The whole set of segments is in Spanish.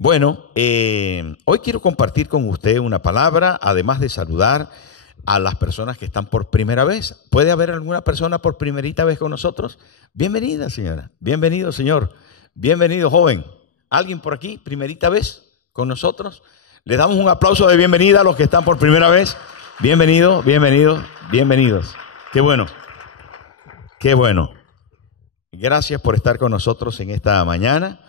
Bueno, hoy quiero compartir con usted una palabra, además de saludar a las personas que están por primera vez. ¿Puede haber alguna persona por primerita vez con nosotros? Bienvenida, señora. Bienvenido, señor. Bienvenido, joven. ¿Alguien por aquí, primerita vez con nosotros? Le damos un aplauso de bienvenida a los que están por primera vez. Bienvenido, bienvenido, bienvenidos. Qué bueno. Qué bueno. Gracias por estar con nosotros en esta mañana.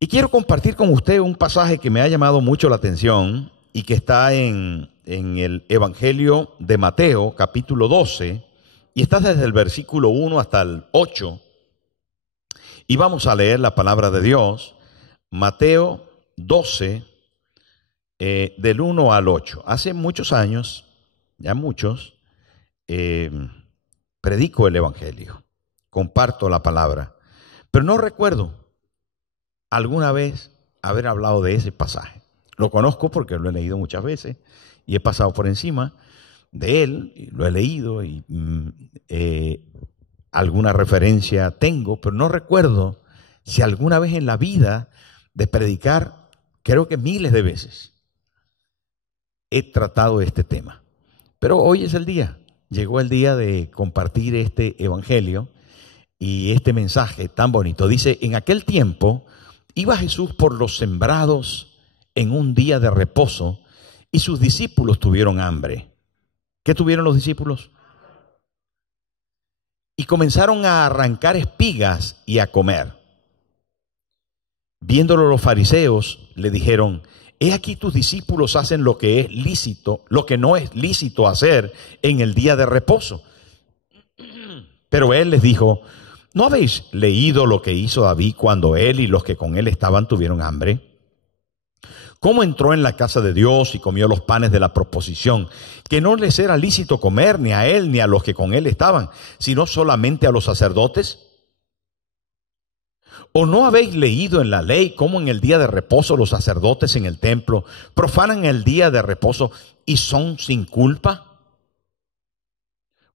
Y quiero compartir con usted un pasaje que me ha llamado mucho la atención y que está en el Evangelio de Mateo, capítulo 12, y está desde el versículo 1 hasta el 8. Y vamos a leer la palabra de Dios, Mateo 12, del 1 al 8. Hace muchos años, ya muchos, predico el Evangelio, comparto la palabra, pero no recuerdo alguna vez haber hablado de ese pasaje. Lo conozco porque lo he leído muchas veces y he pasado por encima de él, y lo he leído y alguna referencia tengo, pero no recuerdo si alguna vez en la vida de predicar, creo que miles de veces, he tratado este tema. Pero hoy es el día, llegó el día de compartir este evangelio y este mensaje tan bonito. Dice, en aquel tiempo iba Jesús por los sembrados en un día de reposo y sus discípulos tuvieron hambre. ¿Qué tuvieron los discípulos? Y comenzaron a arrancar espigas y a comer. Viéndolo los fariseos, le dijeron, he aquí tus discípulos hacen lo que es lícito, lo que no es lícito hacer en el día de reposo. Pero él les dijo, ¿no habéis leído lo que hizo David cuando él y los que con él estaban tuvieron hambre? ¿Cómo entró en la casa de Dios y comió los panes de la proposición, que no les era lícito comer ni a él ni a los que con él estaban, sino solamente a los sacerdotes? ¿O no habéis leído en la ley cómo en el día de reposo los sacerdotes en el templo profanan el día de reposo y son sin culpa?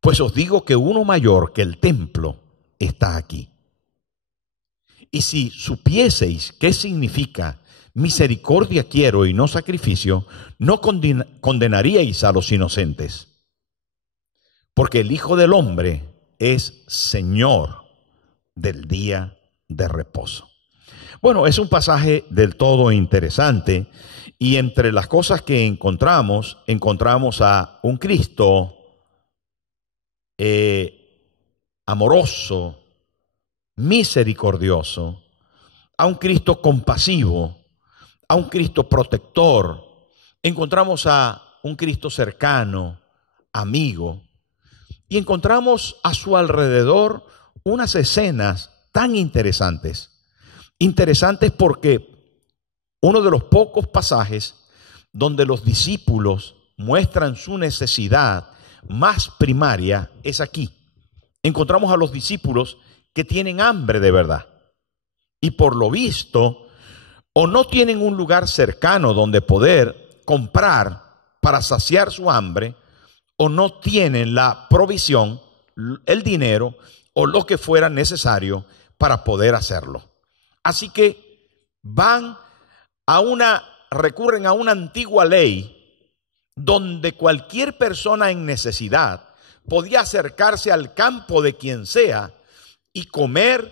Pues os digo que uno mayor que el templo está aquí. Y si supieseis qué significa misericordia quiero y no sacrificio, no condenaríais a los inocentes. Porque el Hijo del Hombre es Señor del día de reposo. Bueno, es un pasaje del todo interesante y entre las cosas que encontramos a un Cristo amoroso, misericordioso, a un Cristo compasivo, a un Cristo protector. Encontramos a un Cristo cercano, amigo, y encontramos a su alrededor unas escenas tan interesantes. Interesantes porque uno de los pocos pasajes donde los discípulos muestran su necesidad más primaria es aquí. Encontramos a los discípulos que tienen hambre de verdad y por lo visto o no tienen un lugar cercano donde poder comprar para saciar su hambre, o no tienen la provisión, el dinero o lo que fuera necesario para poder hacerlo. Así que recurren a una antigua ley donde cualquier persona en necesidad podía acercarse al campo de quien sea y comer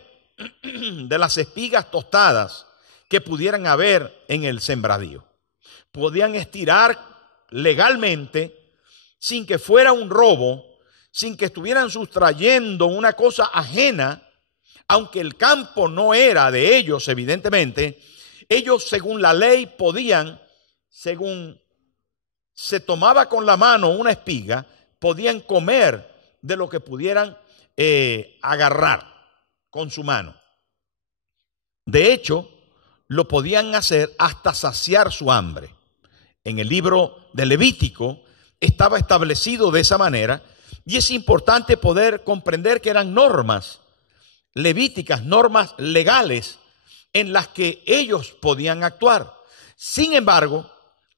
de las espigas tostadas que pudieran haber en el sembradío. Podían estirar legalmente, sin que fuera un robo, sin que estuvieran sustrayendo una cosa ajena, aunque el campo no era de ellos, evidentemente. Ellos, según la ley, podían, según se tomaba con la mano una espiga, podían comer de lo que pudieran agarrar con su mano. De hecho, lo podían hacer hasta saciar su hambre. En el libro de Levítico estaba establecido de esa manera y es importante poder comprender que eran normas levíticas, normas legales en las que ellos podían actuar. Sin embargo,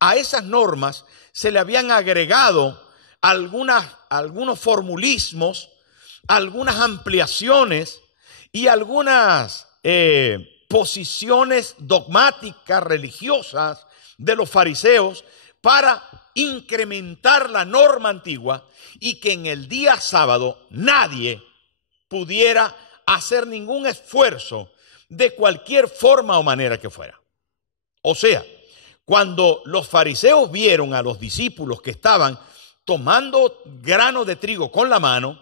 a esas normas se le habían agregado algunos formulismos, algunas ampliaciones y algunas posiciones dogmáticas, religiosas de los fariseos para incrementar la norma antigua y que en el día sábado nadie pudiera hacer ningún esfuerzo de cualquier forma o manera que fuera. O sea, cuando los fariseos vieron a los discípulos que estaban tomando grano de trigo con la mano,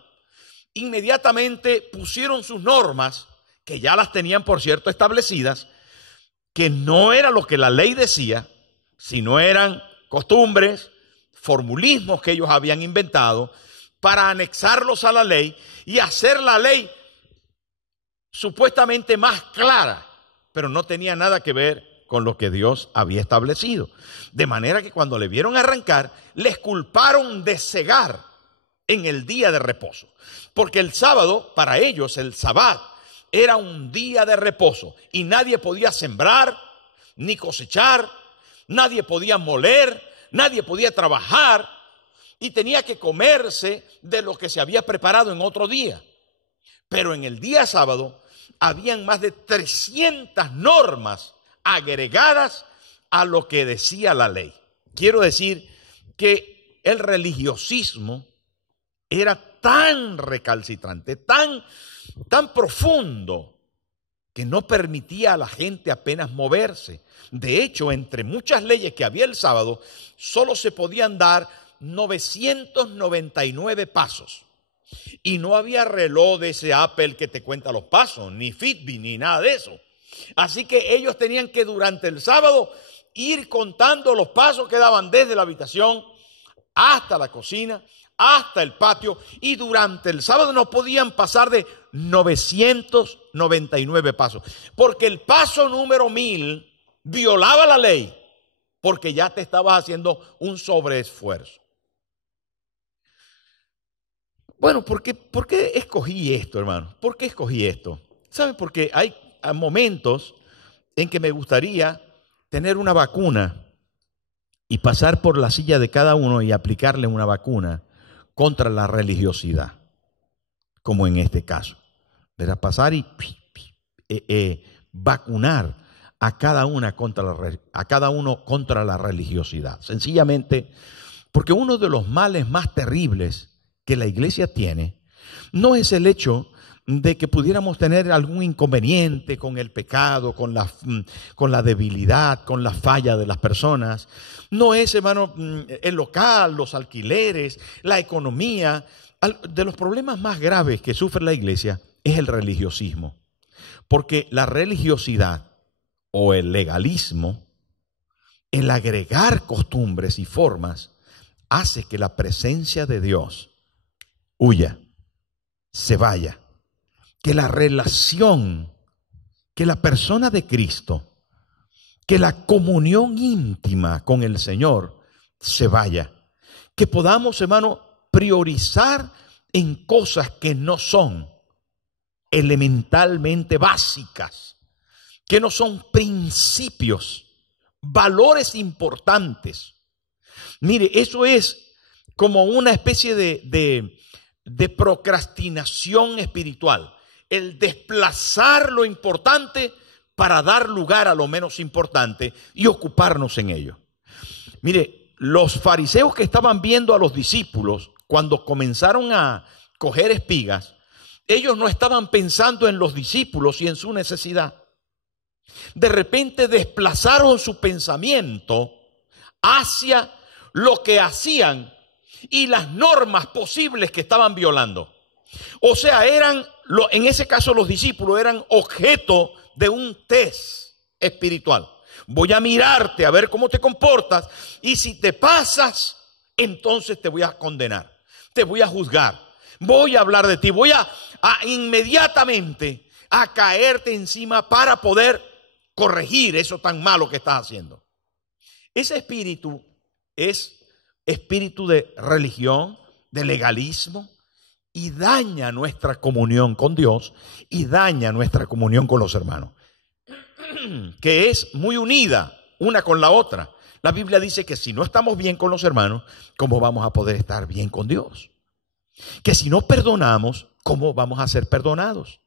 inmediatamente pusieron sus normas, que ya las tenían por cierto establecidas, que no era lo que la ley decía, sino eran costumbres, formulismos que ellos habían inventado para anexarlos a la ley y hacer la ley supuestamente más clara, pero no tenía nada que ver con lo que Dios había establecido. De manera que cuando le vieron arrancar, les culparon de cegar en el día de reposo. Porque el sábado, para ellos, el sabbat, era un día de reposo y nadie podía sembrar ni cosechar, nadie podía moler, nadie podía trabajar y tenía que comerse de lo que se había preparado en otro día. Pero en el día sábado habían más de 300 normas agregadas a lo que decía la ley. Quiero decir que el religiosismo era tan recalcitrante, tan profundo, que no permitía a la gente apenas moverse. De hecho, entre muchas leyes que había el sábado, solo se podían dar 999 pasos. Y no había reloj de ese Apple que te cuenta los pasos, ni Fitbit, ni nada de eso. Así que ellos tenían que durante el sábado ir contando los pasos que daban desde la habitación hasta la cocina, hasta el patio, y durante el sábado no podían pasar de 999 pasos, porque el paso número 1000 violaba la ley, porque ya te estabas haciendo un sobreesfuerzo. Bueno, ¿por qué escogí esto, hermano? ¿Por qué escogí esto? ¿Saben? Porque hay momentos en que me gustaría tener una vacuna y pasar por la silla de cada uno y aplicarle una vacuna contra la religiosidad, como en este caso. ¿Verdad? Pasar y vacunar a cada uno contra la religiosidad. Sencillamente, porque uno de los males más terribles que la iglesia tiene no es el hecho de que pudiéramos tener algún inconveniente con el pecado, con la debilidad, con la falla de las personas. No es, hermano, el local, los alquileres, la economía. De los problemas más graves que sufre la iglesia es el religiosismo. Porque la religiosidad o el legalismo, el agregar costumbres y formas, hace que la presencia de Dios huya, se vaya. Que la relación, que la persona de Cristo, que la comunión íntima con el Señor se vaya. Que podamos, hermano, priorizar en cosas que no son elementalmente básicas, que no son principios, valores importantes. Mire, eso es como una especie de procrastinación espiritual. El desplazar lo importante para dar lugar a lo menos importante y ocuparnos en ello. Mire, los fariseos que estaban viendo a los discípulos cuando comenzaron a coger espigas, ellos no estaban pensando en los discípulos y en su necesidad. De repente desplazaron su pensamiento hacia lo que hacían y las normas posibles que estaban violando. O sea, en ese caso los discípulos eran objeto de un test espiritual. Voy a mirarte a ver cómo te comportas y si te pasas, entonces te voy a condenar, te voy a juzgar, voy a hablar de ti, voy a inmediatamente a caerte encima para poder corregir eso tan malo que estás haciendo. Ese espíritu es espíritu de religión, de legalismo, y daña nuestra comunión con Dios y daña nuestra comunión con los hermanos, que es muy unida una con la otra. La Biblia dice que si no estamos bien con los hermanos, ¿cómo vamos a poder estar bien con Dios? Que si no perdonamos, ¿cómo vamos a ser perdonados?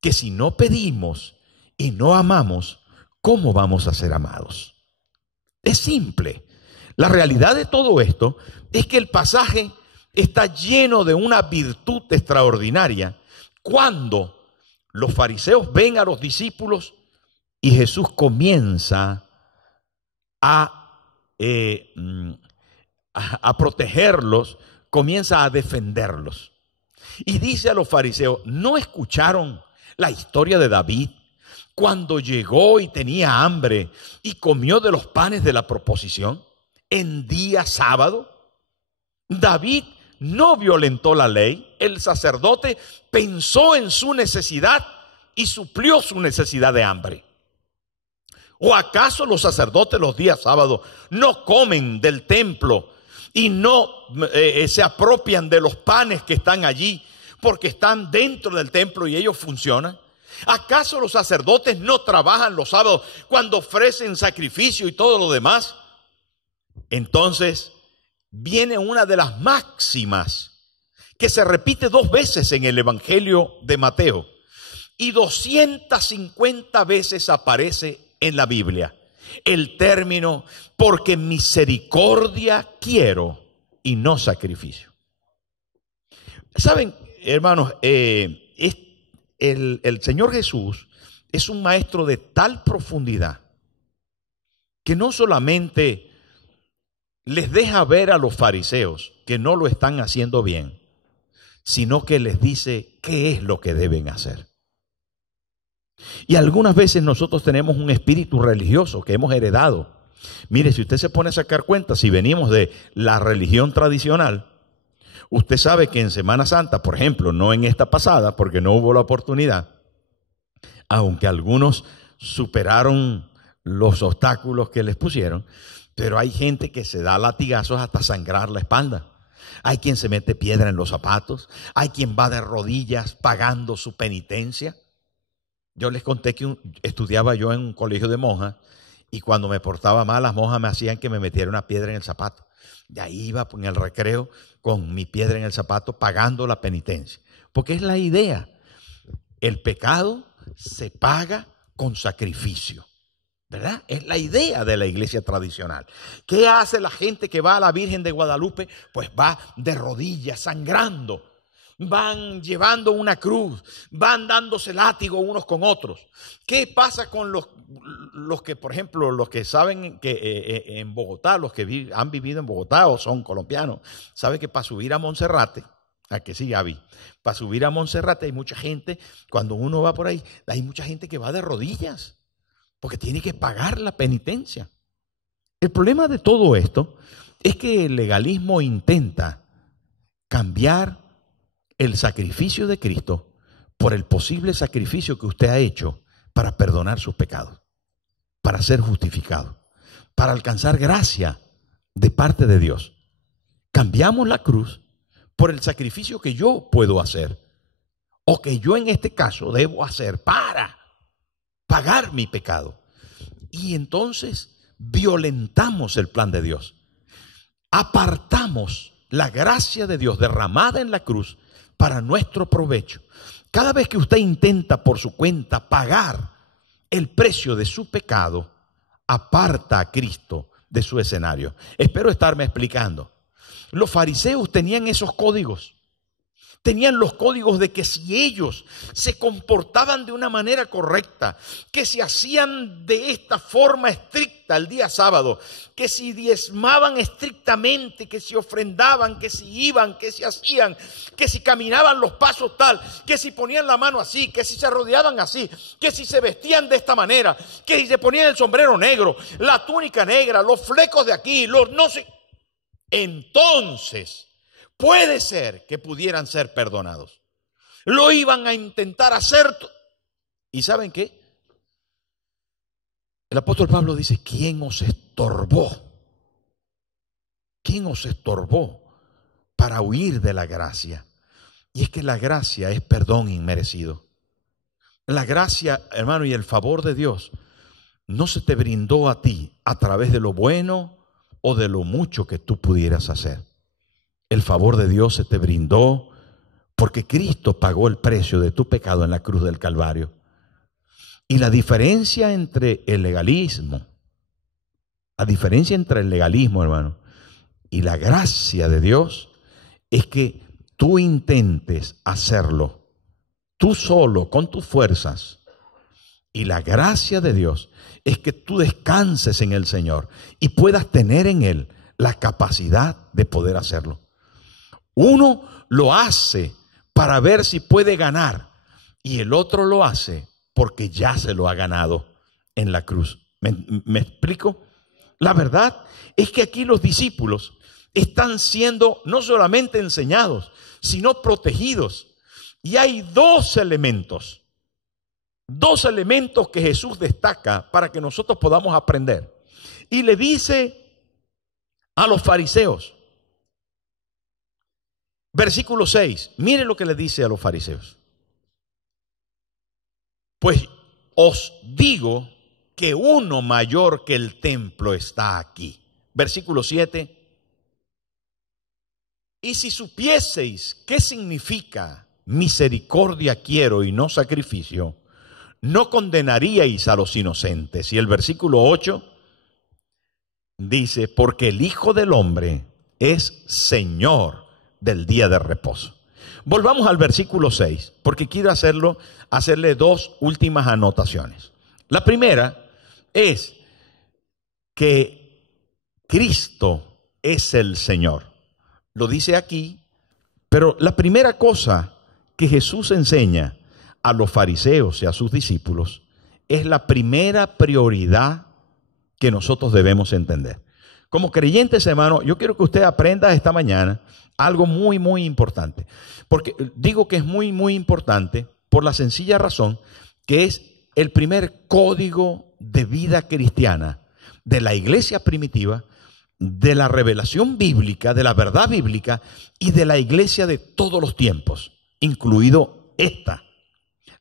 Que si no pedimos y no amamos, ¿cómo vamos a ser amados? Es simple. La realidad de todo esto es que el pasaje está lleno de una virtud extraordinaria cuando los fariseos ven a los discípulos y Jesús comienza a protegerlos, comienza a defenderlos. Y dice a los fariseos, ¿no escucharon la historia de David cuando llegó y tenía hambre y comió de los panes de la proposición en día sábado? David no violentó la ley, el sacerdote pensó en su necesidad y suplió su necesidad de hambre. ¿O acaso los sacerdotes los días sábados no comen del templo y no se apropian de los panes que están allí porque están dentro del templo y ellos funcionan? ¿Acaso los sacerdotes no trabajan los sábados cuando ofrecen sacrificio y todo lo demás? Entonces viene una de las máximas que se repite 2 veces en el Evangelio de Mateo y 250 veces aparece en la Biblia el término porque misericordia quiero y no sacrificio. Saben, hermanos, el Señor Jesús es un maestro de tal profundidad que no solamente les deja ver a los fariseos que no lo están haciendo bien, sino que les dice qué es lo que deben hacer. Y algunas veces nosotros tenemos un espíritu religioso que hemos heredado. Mire, si usted se pone a sacar cuenta, si venimos de la religión tradicional, usted sabe que en Semana Santa, por ejemplo, no en esta pasada, porque no hubo la oportunidad, aunque algunos superaron los obstáculos que les pusieron, pero hay gente que se da latigazos hasta sangrar la espalda. Hay quien se mete piedra en los zapatos, hay quien va de rodillas pagando su penitencia. Yo les conté que estudiaba yo en un colegio de monjas y cuando me portaba mal, las monjas me hacían que me metiera una piedra en el zapato. De ahí iba en el recreo con mi piedra en el zapato pagando la penitencia. Porque es la idea. El pecado se paga con sacrificio, ¿verdad? Es la idea de la iglesia tradicional. ¿Qué hace la gente que va a la Virgen de Guadalupe? Pues va de rodillas, sangrando. Van llevando una cruz, van dándose látigo unos con otros. ¿Qué pasa con los que, por ejemplo, los que saben que en Bogotá, los que han vivido en Bogotá o son colombianos, saben que para subir a Monserrate, ¿a que sí, Gaby? Para subir a Monserrate hay mucha gente, cuando uno va por ahí, hay mucha gente que va de rodillas, porque tiene que pagar la penitencia. El problema de todo esto es que el legalismo intenta cambiar el sacrificio de Cristo por el posible sacrificio que usted ha hecho para perdonar sus pecados, para ser justificado, para alcanzar gracia de parte de Dios. Cambiamos la cruz por el sacrificio que yo puedo hacer o que yo en este caso debo hacer para pagar mi pecado. Y entonces violentamos el plan de Dios. Apartamos la gracia de Dios derramada en la cruz para nuestro provecho. Cada vez que usted intenta por su cuenta pagar el precio de su pecado, aparta a Cristo de su escenario. Espero estarme explicando. Los fariseos tenían esos códigos. Tenían los códigos de que si ellos se comportaban de una manera correcta, que si hacían de esta forma estricta el día sábado, que si diezmaban estrictamente, que si ofrendaban, que si iban, que si hacían, que si caminaban los pasos tal, que si ponían la mano así, que si se rodeaban así, que si se vestían de esta manera, que si se ponían el sombrero negro, la túnica negra, los flecos de aquí, los no sé. Entonces puede ser que pudieran ser perdonados. Lo iban a intentar hacer. ¿Y saben qué? El apóstol Pablo dice, ¿quién os estorbó? ¿Quién os estorbó para huir de la gracia? Y es que la gracia es perdón inmerecido. La gracia, hermano, y el favor de Dios no se te brindó a ti a través de lo bueno o de lo mucho que tú pudieras hacer. El favor de Dios se te brindó porque Cristo pagó el precio de tu pecado en la cruz del Calvario. Y la diferencia entre el legalismo, hermano, y la gracia de Dios es que tú intentes hacerlo tú solo, con tus fuerzas. Y la gracia de Dios es que tú descanses en el Señor y puedas tener en Él la capacidad de poder hacerlo. Uno lo hace para ver si puede ganar y el otro lo hace porque ya se lo ha ganado en la cruz. ¿Me explico? La verdad es que aquí los discípulos están siendo no solamente enseñados, sino protegidos. Y hay dos elementos que Jesús destaca para que nosotros podamos aprender. Y le dice a los fariseos, versículo 6, mire lo que le dice a los fariseos. Pues os digo que uno mayor que el templo está aquí. Versículo 7. Y si supieseis qué significa misericordia quiero y no sacrificio, no condenaríais a los inocentes. Y el versículo 8 dice, porque el Hijo del Hombre es Señor del día de reposo. Volvamos al versículo 6, porque quiero hacerle dos últimas anotaciones. La primera es que Cristo es el Señor. Lo dice aquí, pero la primera cosa que Jesús enseña a los fariseos y a sus discípulos es la primera prioridad que nosotros debemos entender. Como creyentes, hermano, yo quiero que usted aprenda esta mañana algo muy, muy importante. Porque digo que es muy, muy importante por la sencilla razón que es el primer código de vida cristiana de la iglesia primitiva, de la revelación bíblica, de la verdad bíblica y de la iglesia de todos los tiempos, incluido esta.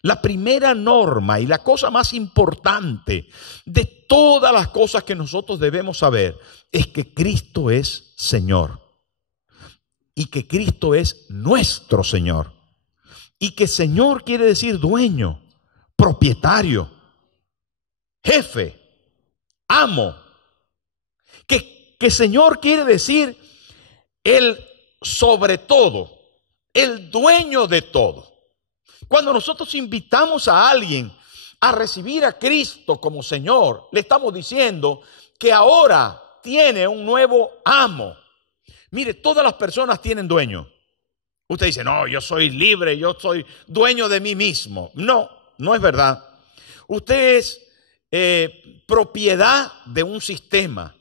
La primera norma y la cosa más importante de todas las cosas que nosotros debemos saber es que Cristo es Señor y que Cristo es nuestro Señor y que Señor quiere decir dueño, propietario, jefe, amo. Que Señor quiere decir el sobre todo, el dueño de todo. Cuando nosotros invitamos a alguien a recibir a Cristo como Señor, le estamos diciendo que ahora tiene un nuevo amo. Mire, todas las personas tienen dueño. Usted dice, no, yo soy libre, yo soy dueño de mí mismo. No, no es verdad. Usted es propiedad de un sistema,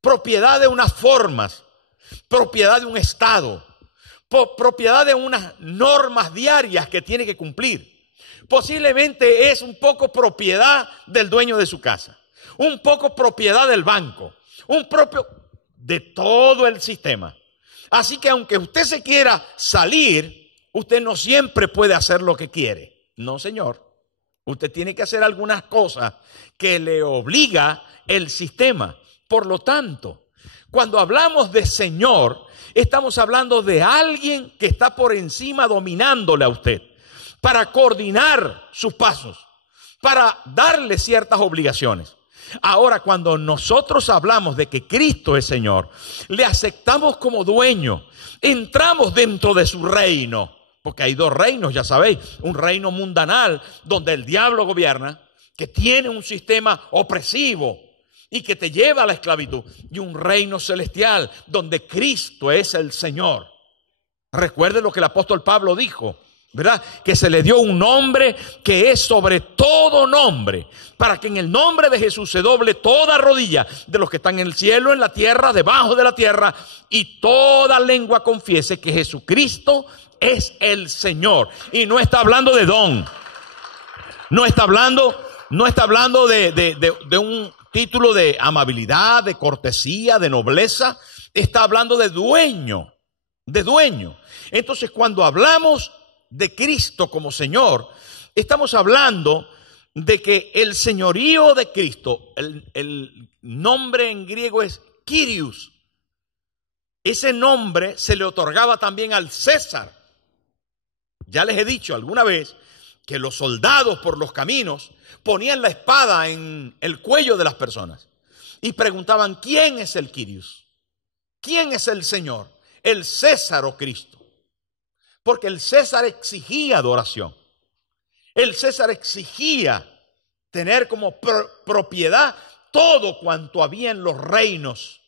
propiedad de unas formas, propiedad de un estado, propiedad de unas normas diarias que tiene que cumplir. Posiblemente es un poco propiedad del dueño de su casa, un poco propiedad del banco, un propio de todo el sistema. Así que aunque usted se quiera salir, usted no siempre puede hacer lo que quiere. No, señor. Usted tiene que hacer algunas cosas que le obliga el sistema. Por lo tanto, cuando hablamos de Señor, estamos hablando de alguien que está por encima dominándole a usted para coordinar sus pasos, para darle ciertas obligaciones. Ahora, cuando nosotros hablamos de que Cristo es Señor, le aceptamos como dueño, entramos dentro de su reino, porque hay dos reinos, ya sabéis, un reino mundanal donde el diablo gobierna, que tiene un sistema opresivo y que te lleva a la esclavitud, y un reino celestial donde Cristo es el Señor. Recuerde lo que el apóstol Pablo dijo, ¿verdad? Que se le dio un nombre que es sobre todo nombre, para que en el nombre de Jesús se doble toda rodilla de los que están en el cielo, en la tierra, debajo de la tierra, y toda lengua confiese que Jesucristo es el Señor. Y no está hablando de don, no está hablando de un título de amabilidad, de cortesía, de nobleza. Está hablando de dueño, de dueño. Entonces, cuando hablamos de Cristo como Señor, estamos hablando de que el señorío de Cristo, el nombre en griego es Kyrios. Ese nombre se le otorgaba también al César. Ya les he dicho alguna vez que los soldados por los caminos ponían la espada en el cuello de las personas y preguntaban: ¿quién es el Kyrios? ¿Quién es el Señor? ¿El César o Cristo? Porque el César exigía adoración. El César exigía tener como propiedad todo cuanto había en los reinos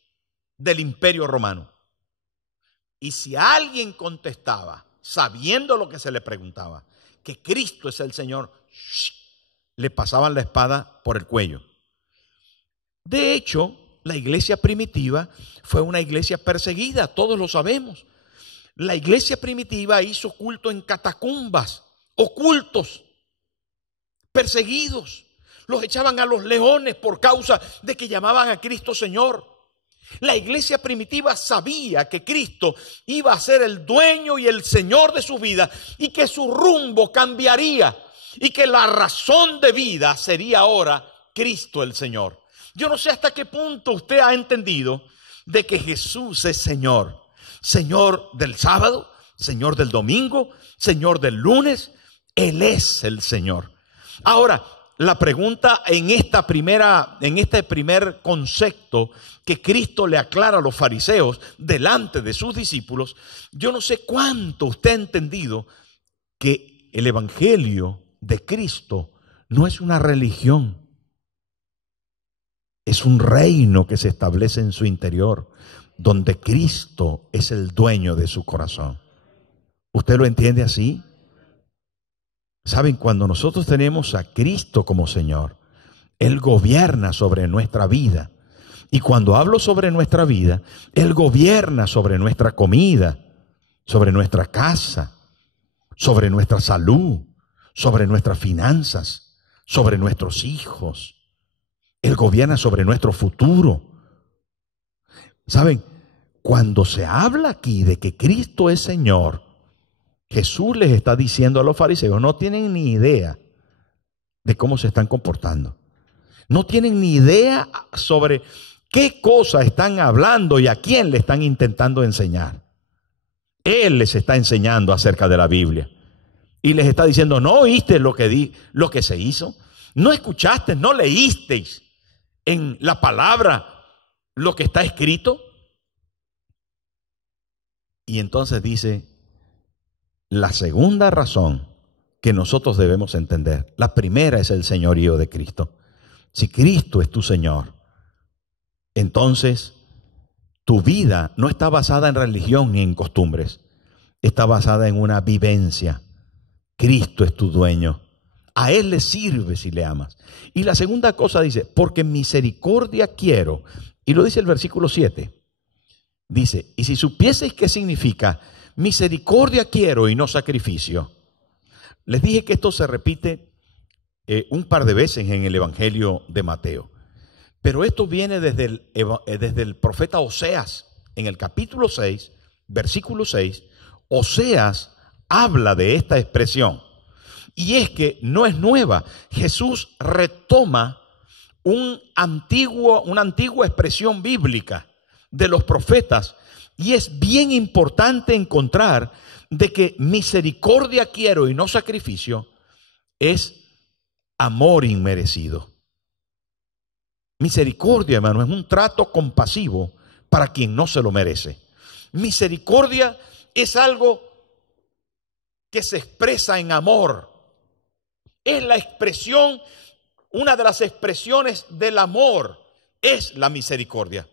del Imperio Romano. Y si alguien contestaba, sabiendo lo que se le preguntaba, que Cristo es el Señor, le pasaban la espada por el cuello. De hecho, la iglesia primitiva fue una iglesia perseguida, todos lo sabemos. La iglesia primitiva hizo culto en catacumbas, ocultos, perseguidos. Los echaban a los leones por causa de que llamaban a Cristo Señor. La iglesia primitiva sabía que Cristo iba a ser el dueño y el Señor de su vida y que su rumbo cambiaría y que la razón de vida sería ahora Cristo el Señor. Yo no sé hasta qué punto usted ha entendido de que Jesús es Señor. Señor del sábado, Señor del domingo, Señor del lunes. Él es el Señor. Ahora, la pregunta en este primer concepto que Cristo le aclara a los fariseos delante de sus discípulos, yo no sé cuánto usted ha entendido que el evangelio de Cristo no es una religión, es un reino que se establece en su interior, donde Cristo es el dueño de su corazón. ¿Usted lo entiende así? Saben, cuando nosotros tenemos a Cristo como Señor, Él gobierna sobre nuestra vida. Y cuando hablo sobre nuestra vida, Él gobierna sobre nuestra comida, sobre nuestra casa, sobre nuestra salud, sobre nuestras finanzas, sobre nuestros hijos. Él gobierna sobre nuestro futuro. ¿Saben? Cuando se habla aquí de que Cristo es Señor, Jesús les está diciendo a los fariseos: no tienen ni idea de cómo se están comportando. No tienen ni idea sobre qué cosa están hablando y a quién le están intentando enseñar. Él les está enseñando acerca de la Biblia. Y les está diciendo: ¿no oíste lo que se hizo? ¿No escuchaste, no leísteis en la palabra lo que está escrito? Y entonces dice: la segunda razón que nosotros debemos entender, la primera es el señorío de Cristo. Si Cristo es tu Señor, entonces tu vida no está basada en religión ni en costumbres, está basada en una vivencia. Cristo es tu dueño. A Él le sirves si le amas. Y la segunda cosa dice: porque misericordia quiero. Y lo dice el versículo 7. Dice: y si supieseis qué significa misericordia quiero y no sacrificio. Les dije que esto se repite un par de veces en el Evangelio de Mateo. Pero esto viene desde el profeta Oseas. En el capítulo 6, versículo 6, Oseas habla de esta expresión. Y es que no es nueva. Jesús retoma una antigua expresión bíblica de los profetas. Y es bien importante encontrar de que misericordia quiero y no sacrificio es amor inmerecido. Misericordia, hermano, es un trato compasivo para quien no se lo merece. Misericordia es algo que se expresa en amor. Es la expresión, una de las expresiones del amor es la misericordia.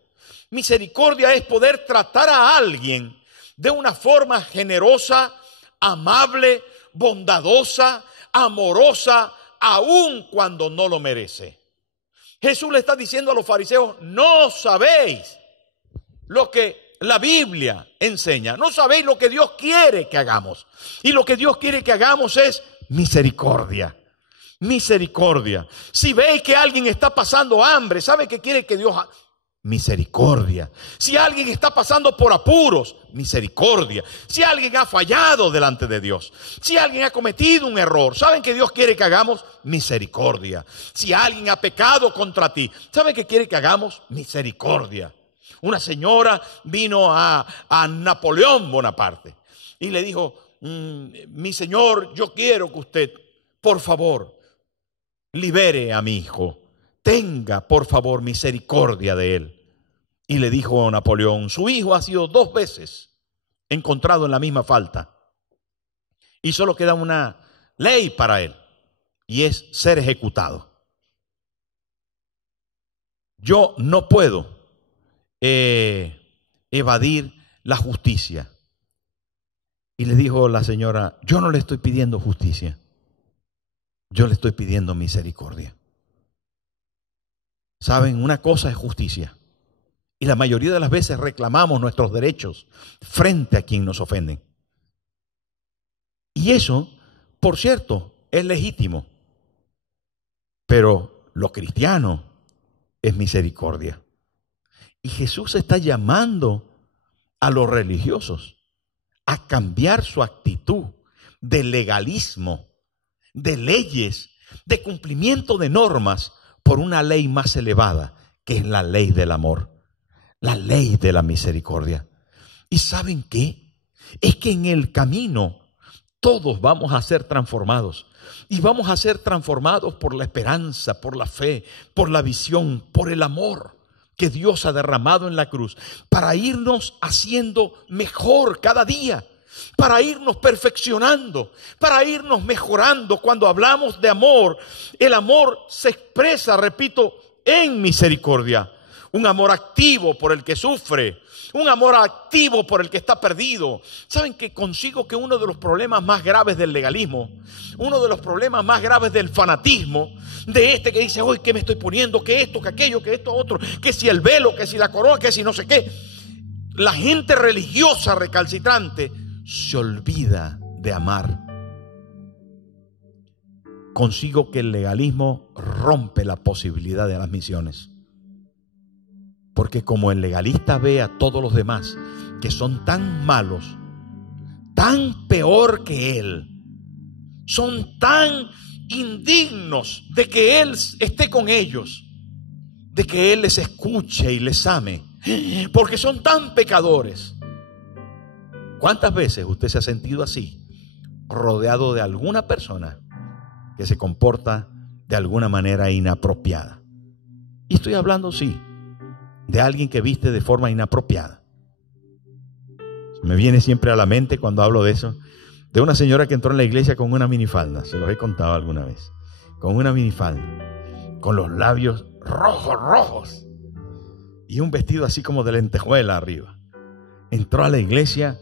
Misericordia es poder tratar a alguien de una forma generosa, amable, bondadosa, amorosa, aun cuando no lo merece. Jesús le está diciendo a los fariseos: no sabéis lo que la Biblia enseña, no sabéis lo que Dios quiere que hagamos. Y lo que Dios quiere que hagamos es misericordia. Misericordia. Si veis que alguien está pasando hambre, ¿sabe qué quiere que Dios haga? Misericordia. Si alguien está pasando por apuros, misericordia. Si alguien ha fallado delante de Dios, si alguien ha cometido un error, ¿saben qué Dios quiere que hagamos? Misericordia. Si alguien ha pecado contra ti, ¿saben qué quiere que hagamos? Misericordia. Una señora vino a Napoleón Bonaparte y le dijo: mi señor, yo quiero que usted por favor, libere a mi hijo. Tenga, por favor, misericordia de él. Y le dijo Napoleón, su hijo ha sido 2 veces encontrado en la misma falta. Y solo queda una ley para él, y es ser ejecutado. Yo no puedo evadir la justicia. Y le dijo la señora, yo no le estoy pidiendo justicia, yo le estoy pidiendo misericordia. Saben, una cosa es justicia, y la mayoría de las veces reclamamos nuestros derechos frente a quien nos ofenden. Y eso, por cierto, es legítimo. Pero lo cristiano es misericordia. Y Jesús está llamando a los religiosos a cambiar su actitud de legalismo, de leyes, de cumplimiento de normas por una ley más elevada, que es la ley del amor, la ley de la misericordia. ¿Y saben qué? Es que en el camino todos vamos a ser transformados. Y vamos a ser transformados por la esperanza, por la fe, por la visión, por el amor que Dios ha derramado en la cruz, para irnos haciendo mejor cada día, para irnos perfeccionando, para irnos mejorando. Cuando hablamos de amor, el amor se expresa, repito, en misericordia. Un amor activo por el que sufre, un amor activo por el que está perdido. ¿Saben que consigo que uno de los problemas más graves del legalismo, uno de los problemas más graves del fanatismo, de este que dice, hoy, ¿qué me estoy poniendo? Que esto, que aquello, que esto, otro, que si el velo, que si la corona, que si no sé qué? La gente religiosa recalcitrante se olvida de amar. Consigo que el legalismo rompe la posibilidad de las misiones. Porque como el legalista ve a todos los demás que son tan malos, tan peor que él, son tan indignos de que él esté con ellos, de que él les escuche y les ame, porque son tan pecadores. ¿Cuántas veces usted se ha sentido así, rodeado de alguna persona que se comporta de alguna manera inapropiada? Y estoy hablando, sí, de alguien que viste de forma inapropiada. Me viene siempre a la mente cuando hablo de eso, de una señora que entró en la iglesia con una minifalda, se los he contado alguna vez, con una minifalda, con los labios rojos, y un vestido así como de lentejuela arriba. Entró a la iglesia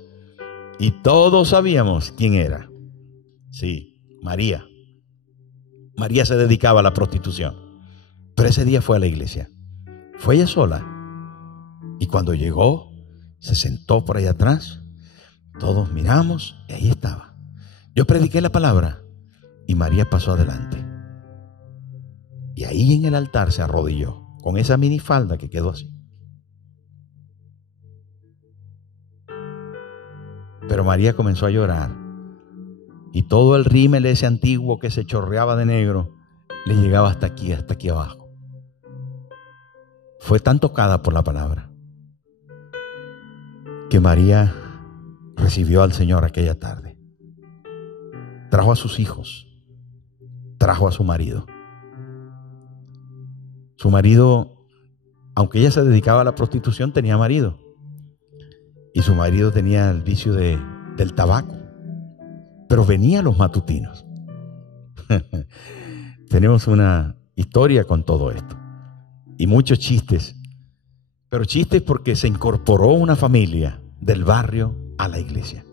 y todos sabíamos quién era. Sí, María. María se dedicaba a la prostitución, pero ese día fue a la iglesia. Fue ella sola. Y cuando llegó, se sentó por allá atrás. Todos miramos y ahí estaba. Yo prediqué la palabra y María pasó adelante. Y ahí en el altar se arrodilló con esa minifalda que quedó así. Pero María comenzó a llorar. Y todo el rímel ese antiguo que se chorreaba de negro le llegaba hasta aquí abajo. Fue tan tocada por la palabra que María recibió al Señor aquella tarde. Trajo a sus hijos, trajo a su marido. Su marido, aunque ella se dedicaba a la prostitución, tenía marido. Y su marido tenía el vicio del tabaco. Pero venía a los matutinos. Tenemos una historia con todo esto. Y muchos chistes. Pero chistes porque se incorporó una familia del barrio a la iglesia.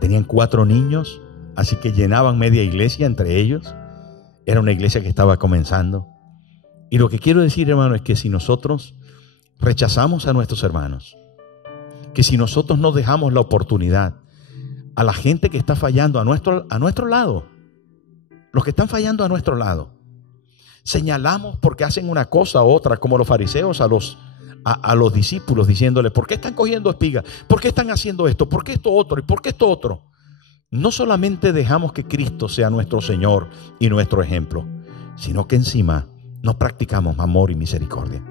Tenían 4 niños, así que llenaban media iglesia entre ellos. Era una iglesia que estaba comenzando. Y lo que quiero decir, hermano, es que si nosotros rechazamos a nuestros hermanos, que si nosotros no dejamos la oportunidad a la gente que está fallando a nuestro lado, los que están fallando a nuestro lado, señalamos porque hacen una cosa u otra, como los fariseos a los discípulos, diciéndole, ¿por qué están cogiendo espigas? ¿Por qué están haciendo esto? ¿Por qué esto otro? ¿Y por qué esto otro? No solamente dejamos que Cristo sea nuestro Señor y nuestro ejemplo, sino que encima no practicamos amor y misericordia.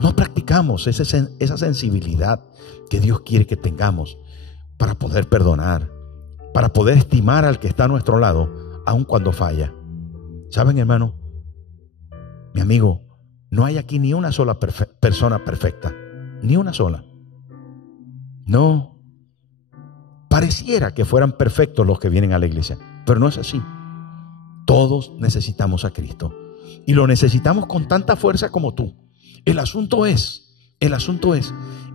No practicamos esa sensibilidad que Dios quiere que tengamos para poder perdonar, para poder estimar al que está a nuestro lado, aun cuando falla. ¿Saben, hermano? Mi amigo, no hay aquí ni una sola persona perfecta. Ni una sola. No. Pareciera que fueran perfectos los que vienen a la iglesia, pero no es así. Todos necesitamos a Cristo. Y lo necesitamos con tanta fuerza como tú. El asunto es,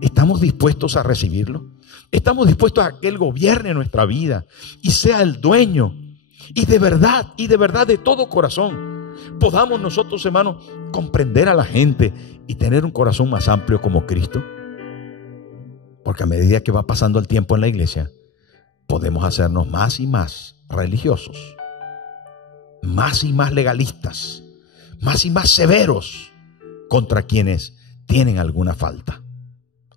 ¿estamos dispuestos a recibirlo? ¿Estamos dispuestos a que Él gobierne nuestra vida y sea el dueño? Y de verdad, de todo corazón, podamos nosotros, hermanos, comprender a la gente y tener un corazón más amplio como Cristo. Porque a medida que va pasando el tiempo en la iglesia, podemos hacernos más y más religiosos, más y más legalistas, más y más severos contra quienes tienen alguna falta.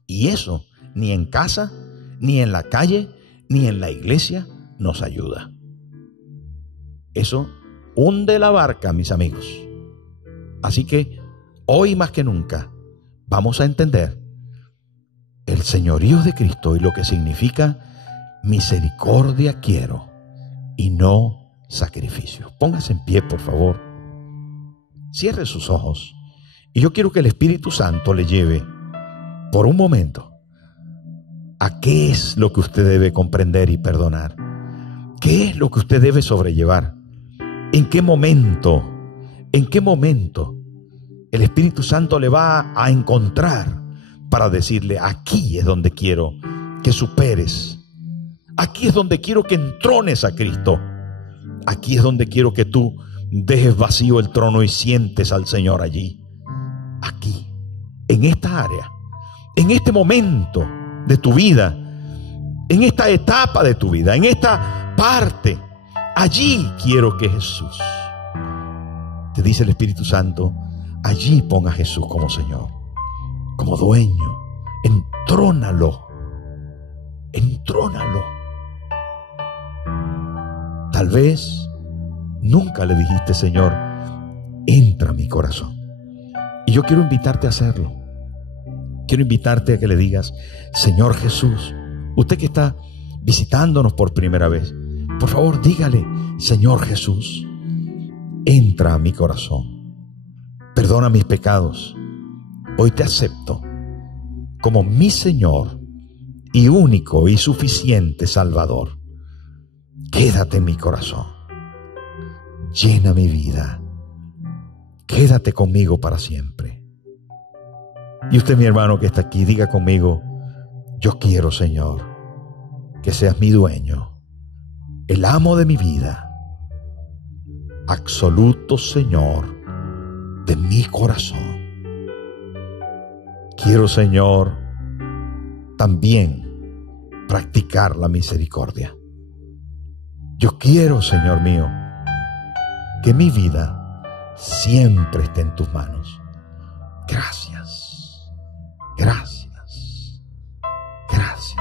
Y eso ni en casa, ni en la calle, ni en la iglesia nos ayuda. Eso hunde la barca, mis amigos. Así que hoy más que nunca vamos a entender el señorío de Cristo y lo que significa misericordia quiero y no sacrificio. Póngase en pie, por favor. Cierre sus ojos. Y yo quiero que el Espíritu Santo le lleve por un momento a qué es lo que usted debe comprender y perdonar. ¿Qué es lo que usted debe sobrellevar? ¿En qué momento el Espíritu Santo le va a encontrar para decirle: aquí es donde quiero que superes? Aquí es donde quiero que entrones a Cristo. Aquí es donde quiero que tú dejes vacío el trono y sientes al Señor allí. Aquí, en esta área, en este momento de tu vida, en esta etapa de tu vida, en esta parte, allí quiero que Jesús, te dice el Espíritu Santo, allí ponga a Jesús como Señor, como dueño. Entrónalo. Tal vez nunca le dijiste: Señor, entra a mi corazón. Y yo quiero invitarte a hacerlo. Quiero invitarte a que le digas: Señor Jesús, usted que está visitándonos por primera vez, por favor dígale: Señor Jesús, entra a mi corazón. Perdona mis pecados. Hoy te acepto como mi Señor y único y suficiente Salvador. Quédate en mi corazón. Llena mi vida. Quédate conmigo para siempre. Y usted, mi hermano que está aquí, diga conmigo: yo quiero, Señor, que seas mi dueño, el amo de mi vida, absoluto Señor de mi corazón. Quiero, Señor, también practicar la misericordia. Yo quiero, Señor mío, que mi vida siempre esté en tus manos. Gracias,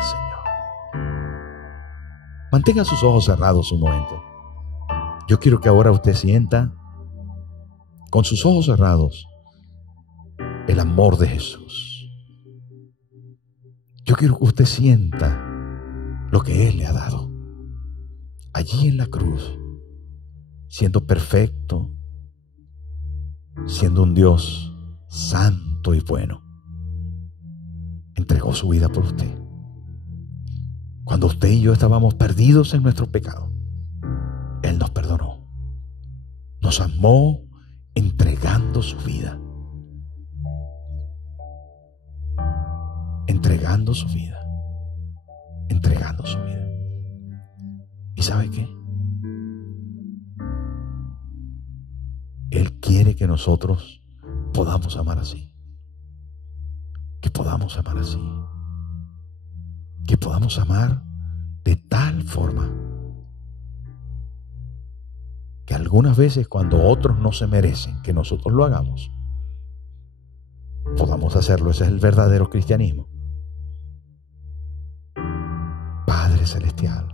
Señor. Mantenga sus ojos cerrados un momento. Yo quiero que ahora usted sienta con sus ojos cerrados el amor de Jesús. Yo quiero que usted sienta lo que Él le ha dado allí en la cruz, siendo perfecto, siendo un Dios santo y bueno. Entregó su vida por usted. Cuando usted y yo estábamos perdidos en nuestro pecado, Él nos perdonó, nos amó entregando su vida. Entregando su vida. ¿Y sabe qué? Él quiere que nosotros podamos amar así. Que podamos amar así. Que podamos amar de tal forma que algunas veces, cuando otros no se merecen que nosotros lo hagamos, podamos hacerlo. Ese es el verdadero cristianismo. Padre Celestial,